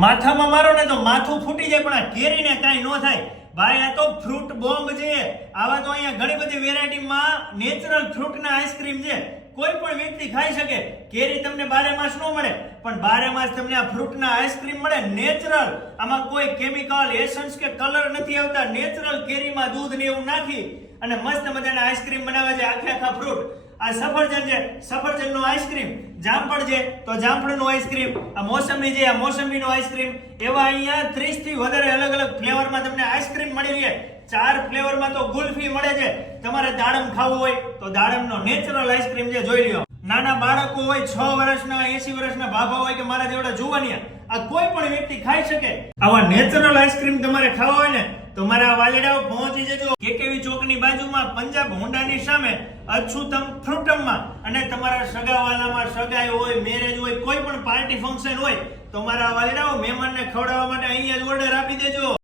માથામાં મારો ને તો માથું ફૂટી જાય, પણ આ કેરીને કાંઈ ન થાય. ભાઈ, આ તો ફ્રૂટ બોમ્બ છે. આવા તો અહીંયા ઘણી બધી વેરાયટીમાં નેચરલ ફ્રૂટના આઈસ્ક્રીમ છે. કોઈ પણ વ્યક્તિ ખાઈ શકે. કેરી તમને બારે માસ ન મળે, પણ બારે માસ તમને આ ફ્રૂટના આઈસ્ક્રીમ મળે. નેચરલ આમાં કોઈ કેમિકલ એસન્સ કે કલર નથી આવતા. નેચરલ કેરીમાં દૂધ ને એવું નાખી અને મસ્ત મજાના આઈસ્ક્રીમ બનાવે છે. આખે આખા ફ્રૂટ આ સફરજન છે, સફરજનનો આઈસ્ક્રીમ જામફળ છે, તો જામફળનો આઈસ્ક્રીમ આ મોસંબી છે, આ મોસંબીનો આઈસ્ક્રીમ એવા અહીંયા 30 થી વધારે અલગ અલગ ફ્લેવરમાં તમને આઈસ્ક્રીમ મળી રહે. ચાર ફ્લેવરમાં તો ગુલ્ફી મળે છે. તમારે દાડમ ખાવું હોય તો દાડમનો નેચરલ આઈસ્ક્રીમ છે, જોઈ લ્યો. નાના બાળકો હોય, છ વર્ષના, એસી વર્ષના ભાભા હોય કે મારા જેવડા જુવાનિયા, આ કોઈ પણ વ્યક્તિ ખાઈ શકે. આવા નેચરલ આઈસ્ક્રીમ તમારે ખાવા હોય ને તો મારા વાલીડાઓ પહોંચી જજો. કેકેવી ચોકની બાજુમાં પંજાબ હોન્ડાની સામે અછુતમ ફ્રુટમમાં અને તમારા સગાવાલામાં સગાઈ હોય મેરેજ હોય, કોઈ પણ પાર્ટી ફંક્શન હોય, તો મારા વાલીડાઓ મહેમાનને ખવડાવવા માટે અહીંયા જ ઓર્ડર આપી દેજો.